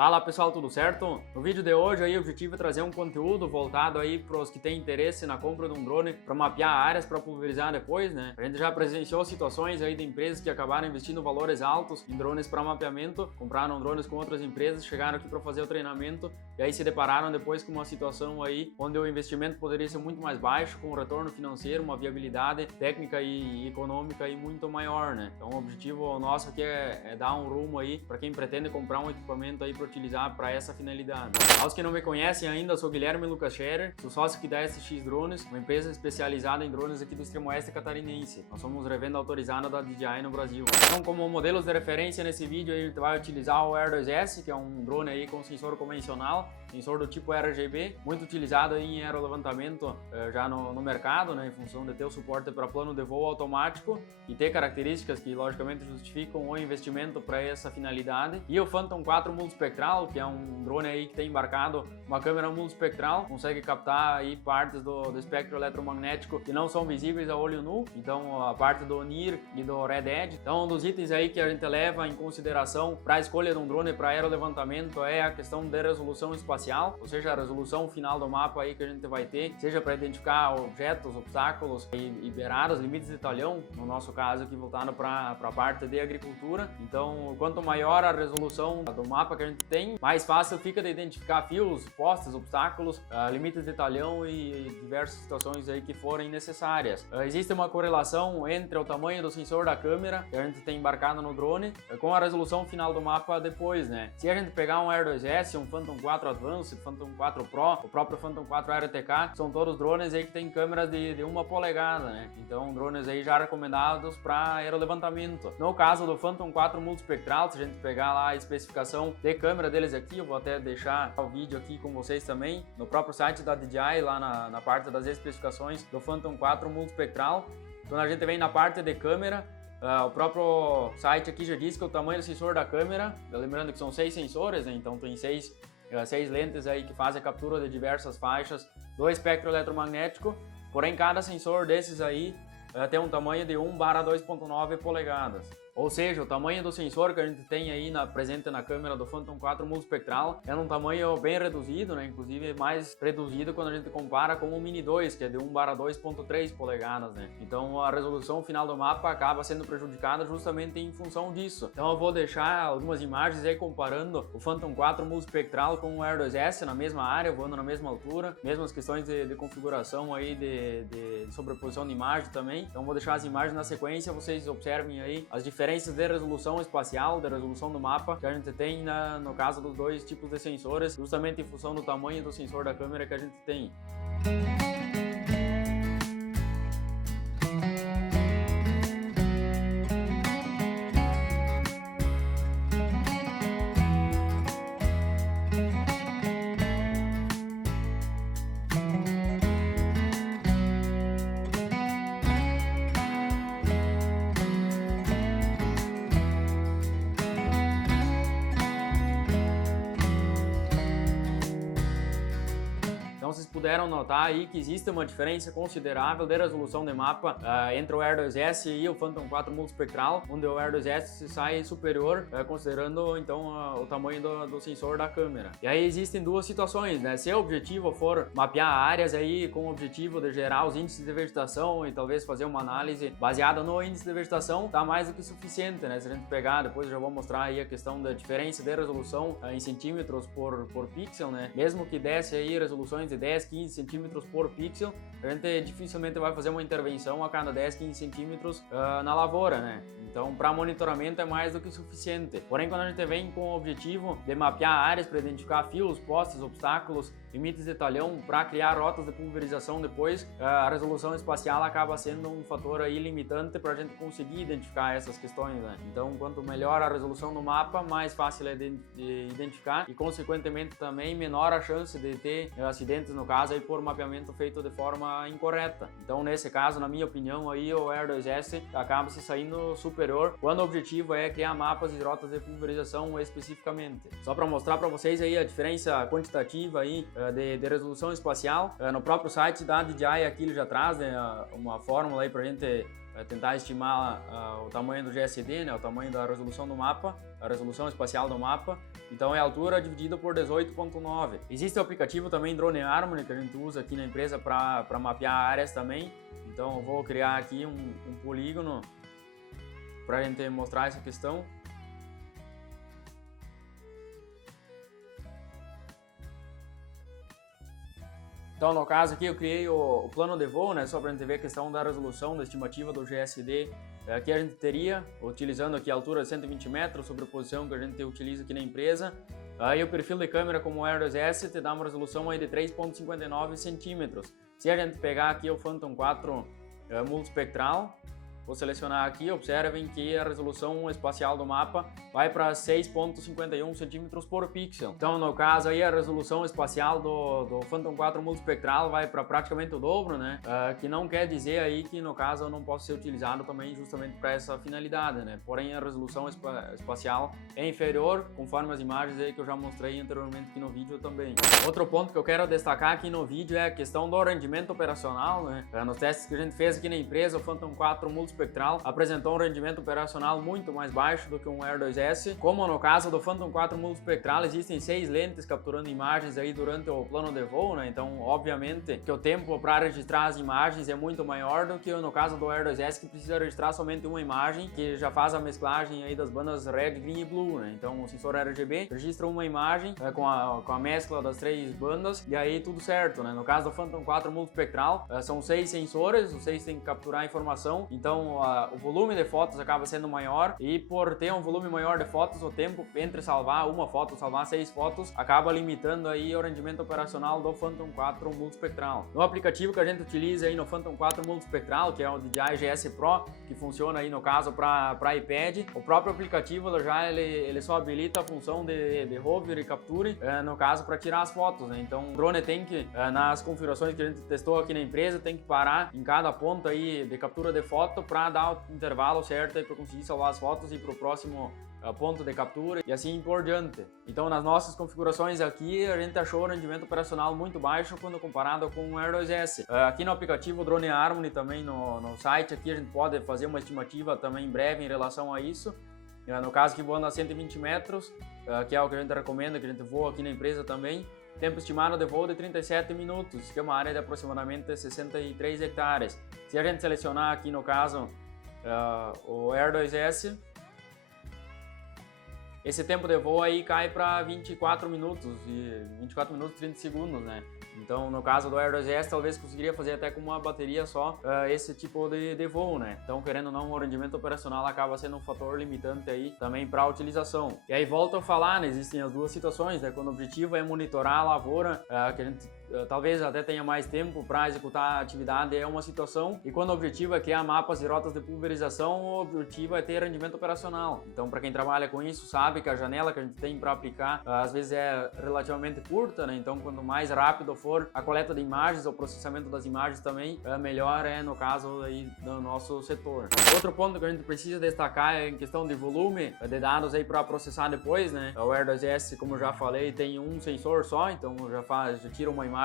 Fala pessoal, tudo certo? No vídeo de hoje aí o objetivo é trazer um conteúdo voltado aí para os que têm interesse na compra de um drone para mapear áreas para pulverizar depois, né? A gente já presenciou situações aí de empresas que acabaram investindo valores altos em drones para mapeamento, compraram drones com outras empresas, chegaram aqui para fazer o treinamento e aí se depararam depois com uma situação aí onde o investimento poderia ser muito mais baixo, com um retorno financeiro, uma viabilidade técnica e econômica aí muito maior, né? Então o objetivo nosso aqui é dar um rumo aí para quem pretende comprar um equipamento aí para utilizar para essa finalidade. Aos que não me conhecem ainda, eu sou Guilherme Lucas Scherer, sou sócio aqui da SX Drones, uma empresa especializada em drones aqui do extremo oeste catarinense. Nós somos revenda autorizada da DJI no Brasil. Então, como modelos de referência nesse vídeo, a gente vai utilizar o Air 2S, que é um drone aí com sensor convencional, sensor do tipo RGB, muito utilizado aí em aerolevantamento já no mercado, né, em função de ter o suporte para plano de voo automático e ter características que logicamente justificam o investimento para essa finalidade. E o Phantom 4 multispectral, que é um drone aí que tem embarcado uma câmera multispectral, consegue captar aí partes do espectro eletromagnético que não são visíveis a olho nu, então a parte do NIR e do Red Edge. Então um dos itens aí que a gente leva em consideração para a escolha de um drone para aerolevantamento é a questão de resolução espacial, ou seja, a resolução final do mapa aí que a gente vai ter, seja para identificar objetos, obstáculos e beiradas, limites de talhão, no nosso caso aqui voltado para a parte de agricultura. Então, quanto maior a resolução do mapa que a gente tem, mais fácil fica de identificar fios, postes, obstáculos, limites de talhão e diversas situações aí que forem necessárias. Existe uma correlação entre o tamanho do sensor da câmera que a gente tem embarcado no drone com a resolução final do mapa depois, né? Se a gente pegar um Air 2S, um Phantom 4 Advanced, Phantom 4 Pro, o próprio Phantom 4 Air TK, são todos drones aí que tem câmeras de 1 polegada, né? Então, drones aí já recomendados para aerolevantamento. No caso do Phantom 4 multispectral, se a gente pegar lá a especificação de câmera deles aqui, eu vou até deixar o vídeo aqui com vocês também, no próprio site da DJI, lá na parte das especificações do Phantom 4 multispectral. Quando a gente vem na parte de câmera, o próprio site aqui já diz que o tamanho do sensor da câmera, lembrando que são 6 sensores, né? Então tem 6 lentes aí que fazem a captura de diversas faixas do espectro eletromagnético, porém cada sensor desses aí tem um tamanho de 1/2.9 polegadas. Ou seja, o tamanho do sensor que a gente tem aí presente na câmera do Phantom 4 multispectral é um tamanho bem reduzido, né? Inclusive mais reduzido quando a gente compara com o Mini 2, que é de 1/2.3 polegadas, né? Então a resolução final do mapa acaba sendo prejudicada justamente em função disso. Então eu vou deixar algumas imagens aí comparando o Phantom 4 multispectral com o Air 2S na mesma área, voando na mesma altura, mesmas questões de configuração aí de sobreposição de imagem também. Então vou deixar as imagens na sequência, vocês observem aí as diferenças de resolução espacial, da resolução do mapa que a gente tem no caso dos dois tipos de sensores, justamente em função do tamanho do sensor da câmera que a gente tem. Então vocês puderam notar aí que existe uma diferença considerável de resolução de mapa entre o Air 2S e o Phantom 4 multispectral, onde o Air 2S se sai superior, considerando então o tamanho do sensor da câmera. E aí existem duas situações, né? Se o objetivo for mapear áreas aí com o objetivo de gerar os índices de vegetação e talvez fazer uma análise baseada no índice de vegetação, tá mais do que suficiente, né? Se a gente pegar, depois eu já vou mostrar aí a questão da diferença de resolução em centímetros por pixel, né? Mesmo que desse aí resoluções de 10, 15 centímetros por pixel, a gente dificilmente vai fazer uma intervenção a cada 10, 15 centímetros na lavoura, né? Então, para monitoramento é mais do que suficiente. Porém, quando a gente vem com o objetivo de mapear áreas para identificar fios, postes, obstáculos, limites de talhão, para criar rotas de pulverização depois, a resolução espacial acaba sendo um fator aí limitante para a gente conseguir identificar essas questões, né? Então, quanto melhor a resolução do mapa, mais fácil é de identificar e, consequentemente, também menor a chance de ter acidentes, no caso, aí por mapeamento feito de forma incorreta. Então, nesse caso, na minha opinião, aí o Air 2S acaba se saindo superior quando o objetivo é criar mapas e rotas de pulverização especificamente. Só para mostrar para vocês aí a diferença quantitativa aí de resolução espacial, no próprio site da DJI aqui ele já traz, né, uma fórmula aí para a gente tentar estimar o tamanho do GSD, né, o tamanho da resolução do mapa, a resolução espacial do mapa. Então é a altura dividida por 18.9. Existe o aplicativo também Drone Harmony, que a gente usa aqui na empresa para mapear áreas também. Então eu vou criar aqui um polígono para a gente mostrar essa questão. Então, no caso aqui, eu criei o plano de voo, né, só para a gente ver a questão da resolução, da estimativa do GSD que a gente teria, utilizando aqui a altura de 120 metros, sobre a posição que a gente utiliza aqui na empresa. Aí o perfil de câmera como o R2S te dá uma resolução aí de 3.59 centímetros. Se a gente pegar aqui o Phantom 4 multispectral, vou selecionar aqui, observem que a resolução espacial do mapa vai para 6.51 centímetros por pixel. Então, no caso aí, a resolução espacial do Phantom 4 multispectral vai para praticamente o dobro, né? Que não quer dizer aí que, no caso, não possa ser utilizado também justamente para essa finalidade, né? Porém, a resolução espacial é inferior, conforme as imagens aí que eu já mostrei anteriormente aqui no vídeo também. Outro ponto que eu quero destacar aqui no vídeo é a questão do rendimento operacional, né? Nos testes que a gente fez aqui na empresa, o Phantom 4 multispectral apresentou um rendimento operacional muito mais baixo do que um R2S. Como no caso do Phantom 4 multispectral, existem 6 lentes capturando imagens aí durante o plano de voo, né? Então, obviamente, que o tempo para registrar as imagens é muito maior do que no caso do R2S, que precisa registrar somente uma imagem, que já faz a mesclagem aí das bandas Red, Green e Blue, né? Então, o sensor RGB registra uma imagem com a mescla das 3 bandas e aí tudo certo, né? No caso do Phantom 4 multispectral, são 6 sensores, os 6 têm que capturar a informação, então o volume de fotos acaba sendo maior e por ter um volume maior de fotos, o tempo entre salvar uma foto, salvar 6 fotos, acaba limitando aí o rendimento operacional do Phantom 4 multispectral. No aplicativo que a gente utiliza aí no Phantom 4 multispectral, que é o DJI GS Pro, que funciona aí no caso para iPad, o próprio aplicativo ele só habilita a função de hover e capture, no caso para tirar as fotos, né? Então o drone tem que, nas configurações que a gente testou aqui na empresa, tem que parar em cada ponto aí de captura de foto para dar o intervalo certo para conseguir salvar as fotos e para o próximo ponto de captura e assim por diante. Então, nas nossas configurações aqui, a gente achou o rendimento operacional muito baixo quando comparado com o R2S. Aqui no aplicativo Drone Harmony, também no site, aqui a gente pode fazer uma estimativa também breve em relação a isso. No caso que voando a 120 metros, que é o que a gente recomenda, que a gente voa aqui na empresa também, tempo estimado de voo de 37 minutos, que é uma área de aproximadamente 63 hectares. Se a gente selecionar aqui no caso o R2S, esse tempo de voo aí cai para 24 minutos e 24 minutos e 30 segundos, né? Então, no caso do R2S, talvez conseguiria fazer até com uma bateria só esse tipo de voo, né? Então, querendo ou não, o rendimento operacional acaba sendo um fator limitante aí também para a utilização. E aí, volto a falar, né? Existem as duas situações, né? Quando o objetivo é monitorar a lavoura, que a gente talvez até tenha mais tempo para executar a atividade, é uma situação, e quando o objetivo é criar mapas e rotas de pulverização, o objetivo é ter rendimento operacional. Então, para quem trabalha com isso, sabe que a janela que a gente tem para aplicar às vezes é relativamente curta, né? Então, quanto mais rápido for a coleta de imagens, o processamento das imagens também, melhor é no caso aí do nosso setor. Outro ponto que a gente precisa destacar é em questão de volume de dados aí para processar depois, né? O R2S, como eu já falei, tem um sensor só, então já tira uma imagem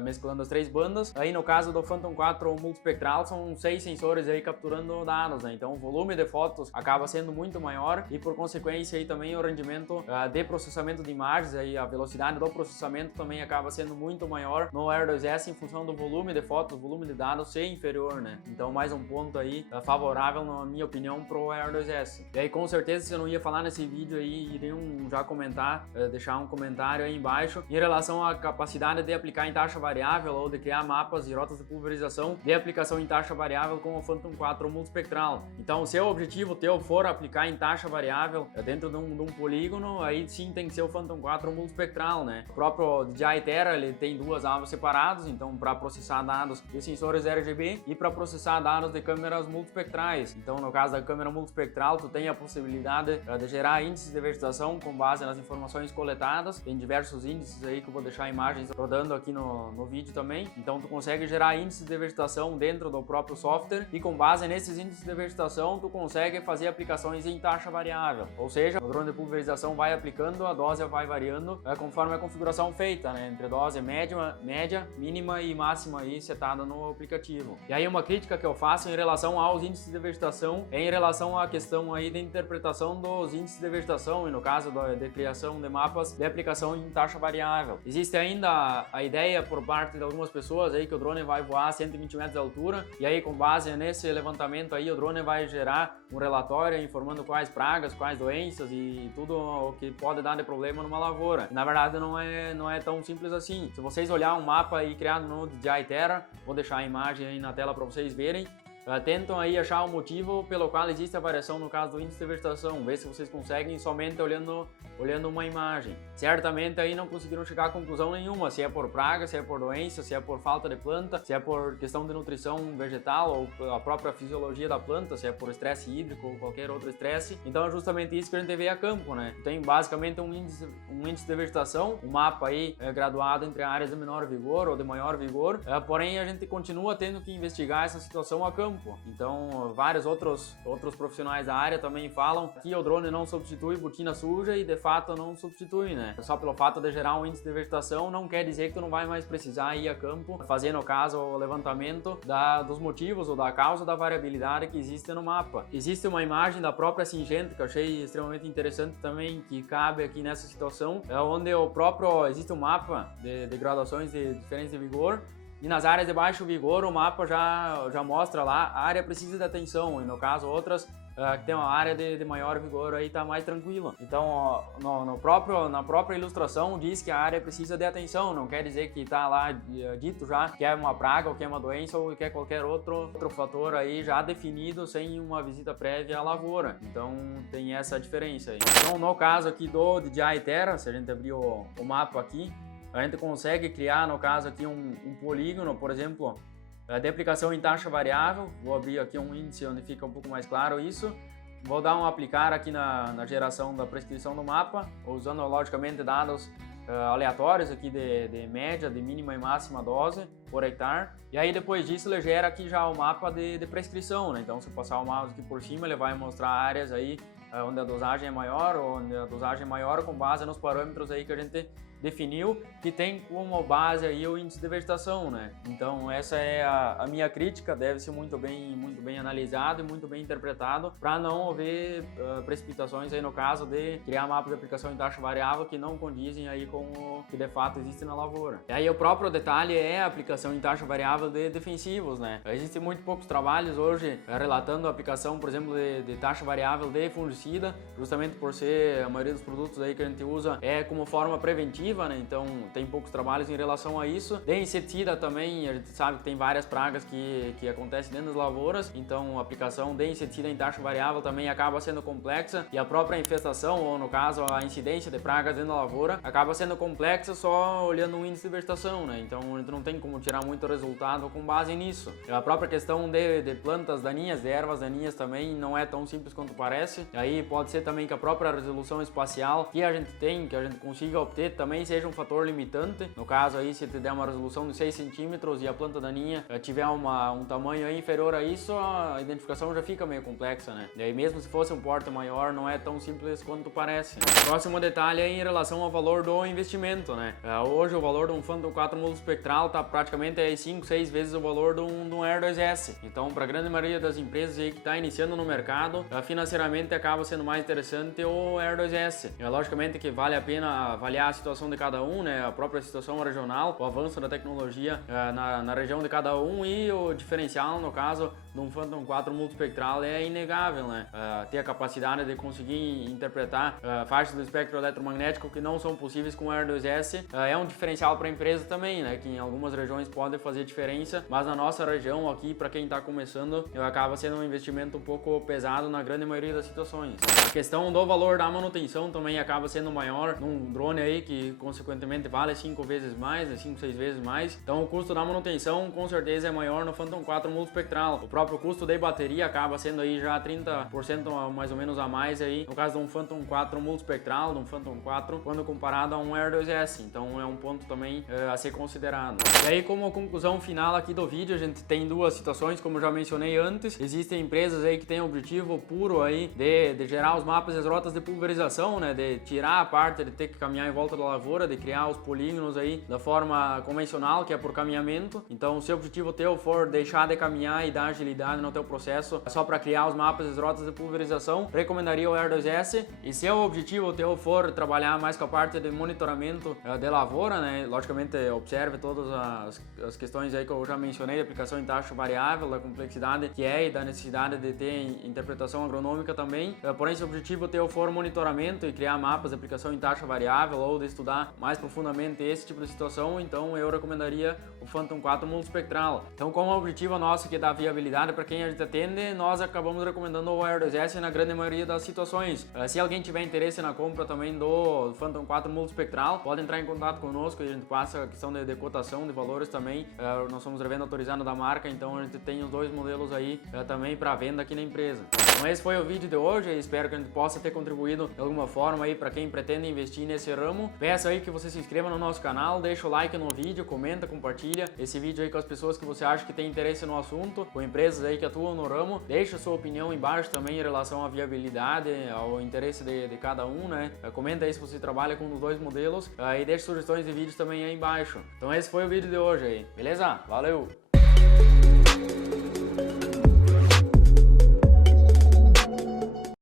mesclando as 3 bandas. Aí no caso do Phantom 4 multispectral são 6 sensores aí capturando dados, né? Então o volume de fotos acaba sendo muito maior e por consequência aí também o rendimento de processamento de imagens, aí a velocidade do processamento também acaba sendo muito maior no R2S em função do volume de fotos, volume de dados ser inferior, né? Então mais um ponto aí favorável, na minha opinião, pro R2S. E aí com certeza, se eu não ia falar nesse vídeo aí, iriam já comentar, deixar um comentário aí embaixo em relação à capacidade de aplicar em taxa variável ou de criar mapas e rotas de pulverização de aplicação em taxa variável com o Phantom 4 multispectral. Então, se o objetivo teu for aplicar em taxa variável dentro de um polígono, aí sim tem que ser o Phantom 4 multispectral, né? O próprio DJI Terra, ele tem 2 alvos separados, então para processar dados de sensores RGB e para processar dados de câmeras multispectrais. Então, no caso da câmera multispectral, tu tem a possibilidade de gerar índices de vertização com base nas informações coletadas. Tem diversos índices aí que eu vou deixar imagens rodando aqui no vídeo também. Então tu consegue gerar índices de vegetação dentro do próprio software e com base nesses índices de vegetação tu consegue fazer aplicações em taxa variável. Ou seja, o drone de pulverização vai aplicando, a dose vai variando conforme a configuração feita, né? Entre dose média, mínima e máxima aí setada no aplicativo. E aí uma crítica que eu faço em relação aos índices de vegetação é em relação à questão aí de interpretação dos índices de vegetação e no caso de criação de mapas de aplicação em taxa variável. Existe ainda a ideia por parte de algumas pessoas aí que o drone vai voar a 120 metros de altura e aí com base nesse levantamento aí o drone vai gerar um relatório informando quais pragas, quais doenças e tudo o que pode dar de problema numa lavoura. E, na verdade não é tão simples assim. Se vocês olharem um mapa aí criado no DJI Terra, vou deixar a imagem aí na tela para vocês verem, tentam aí achar o motivo pelo qual existe a variação no caso do índice de vegetação, ver se vocês conseguem somente olhando uma imagem. Certamente aí não conseguiram chegar a conclusão nenhuma, se é por praga, se é por doença, se é por falta de planta, se é por questão de nutrição vegetal ou a própria fisiologia da planta, se é por estresse hídrico ou qualquer outro estresse. Então é justamente isso que a gente vê a campo, né? Tem basicamente um índice de vegetação, um mapa aí graduado entre áreas de menor vigor ou de maior vigor, porém a gente continua tendo que investigar essa situação a campo. Então, vários outros profissionais da área também falam que o drone não substitui botina suja e de fato não substitui, né? Só pelo fato de gerar um índice de vegetação não quer dizer que tu não vai mais precisar ir a campo fazer, no caso, o levantamento dos motivos ou da causa da variabilidade que existe no mapa. Existe uma imagem da própria Syngenta que eu achei extremamente interessante também, que cabe aqui nessa situação, onde existe um mapa de graduações de diferença de vigor. E nas áreas de baixo vigor o mapa já mostra lá a área precisa de atenção e no caso outras que tem uma área de maior vigor aí tá mais tranquila. Então na própria ilustração diz que a área precisa de atenção, não quer dizer que tá lá dito já que é uma praga ou que é uma doença ou que é qualquer outro fator aí já definido sem uma visita prévia à lavoura. Então tem essa diferença aí. Então no caso aqui do DJI Terra, se a gente abrir o mapa aqui, a gente consegue criar, no caso aqui, um polígono, por exemplo, de aplicação em taxa variável. Vou abrir aqui um índice onde fica um pouco mais claro isso. Vou dar um aplicar aqui na geração da prescrição do mapa, usando logicamente dados aleatórios aqui de média, de mínima e máxima dose por hectare. E aí depois disso ele gera aqui já o mapa de prescrição, né? Então se eu passar o mouse aqui por cima ele vai mostrar áreas aí onde a dosagem é maior, ou onde a dosagem é maior com base nos parâmetros aí que a gente definiu, que tem como base aí o índice de vegetação, né? Então essa é a minha crítica, deve ser muito bem analisado e muito bem interpretado para não haver precipitações aí no caso de criar mapas de aplicação em taxa variável que não condizem aí com o que de fato existe na lavoura. E aí o próprio detalhe é a aplicação em taxa variável de defensivos, né? Existem muito poucos trabalhos hoje relatando a aplicação, por exemplo, de taxa variável de fungicida, justamente por ser a maioria dos produtos aí que a gente usa como forma preventiva, né? Então tem poucos trabalhos em relação a isso. De inseticida também, a gente sabe que tem várias pragas que acontecem dentro das lavouras, então a aplicação de inseticida em taxa variável também acaba sendo complexa e a própria infestação, ou no caso a incidência de pragas dentro da lavoura, acaba sendo complexa só olhando o índice de vegetação, né? Então a gente não tem como tirar muito resultado com base nisso. A própria questão de plantas daninhas, de ervas daninhas também não é tão simples quanto parece. Aí pode ser também que a própria resolução espacial que a gente tem, que a gente consiga obter também seja um fator limitante. No caso aí, se te der uma resolução de 6 centímetros e a planta daninha tiver um tamanho aí inferior a isso, a identificação já fica meio complexa, né? E aí mesmo se fosse um porte maior, não é tão simples quanto parece. O próximo detalhe é em relação ao valor do investimento, né? Hoje o valor de um Phantom 4 multispectral tá praticamente aí 5, 6 vezes o valor de um Air 2S. Então, para a grande maioria das empresas aí que está iniciando no mercado, financeiramente acaba sendo mais interessante o Air 2S. Logicamente que vale a pena avaliar a situação de cada um, né? A própria situação regional, o avanço da tecnologia na região de cada um e o diferencial, no caso, de um Phantom 4 multispectral é inegável, né? Ter a capacidade de conseguir interpretar faixas do espectro eletromagnético que não são possíveis com o Air 2S é um diferencial para a empresa também, né? Que em algumas regiões pode fazer diferença, mas na nossa região aqui, para quem está começando, acaba sendo um investimento um pouco pesado na grande maioria das situações. A questão do valor da manutenção também acaba sendo maior num drone aí que consequentemente vale 5 vezes mais, né, 5, 6 vezes mais. Então o custo da manutenção com certeza é maior no Phantom 4 multispectral. O próprio custo de bateria acaba sendo aí já 30% mais ou menos a mais aí, no caso de um Phantom 4 multispectral, de um Phantom 4, quando comparado a um Air 2S. Então é um ponto também a ser considerado. E aí, como conclusão final aqui do vídeo, a gente tem duas situações, como eu já mencionei antes. Existem empresas aí que têm o objetivo puro aí de gerar os mapas e as rotas de pulverização, né, de tirar a parte de ter que caminhar em volta da lavoura, de criar os polígonos aí da forma convencional, que é por caminhamento. Então, se o objetivo teu for deixar de caminhar e dar agilidade no teu processo só para criar os mapas e as rotas de pulverização, recomendaria o Air 2S. E se o objetivo teu for trabalhar mais com a parte de monitoramento de lavoura, né, logicamente observe todas as questões aí que eu já mencionei, da aplicação em taxa variável, da complexidade que é e da necessidade de ter interpretação agronômica também. Porém, se o objetivo teu for monitoramento e criar mapas de aplicação em taxa variável ou de estudar mais profundamente esse tipo de situação, então eu recomendaria o Phantom 4 multispectral. Então, como o objetivo nosso que dá viabilidade para quem a gente atende, nós acabamos recomendando o Air 2S na grande maioria das situações. Se alguém tiver interesse na compra também do Phantom 4 multispectral, pode entrar em contato conosco e a gente passa a questão de cotação de valores também. Nós somos revenda autorizada da marca, então a gente tem os dois modelos aí também para venda aqui na empresa. Então esse foi o vídeo de hoje, espero que a gente possa ter contribuído de alguma forma aí para quem pretende investir nesse ramo. Peço aí que você se inscreva no nosso canal, deixa o like no vídeo, comenta, compartilha esse vídeo aí com as pessoas que você acha que tem interesse no assunto, com empresas aí que atuam no ramo. Deixa a sua opinião embaixo também em relação à viabilidade, ao interesse de cada um, né? Comenta aí se você trabalha com um dos dois modelos e deixa sugestões de vídeos também aí embaixo. Então esse foi o vídeo de hoje aí, beleza? Valeu!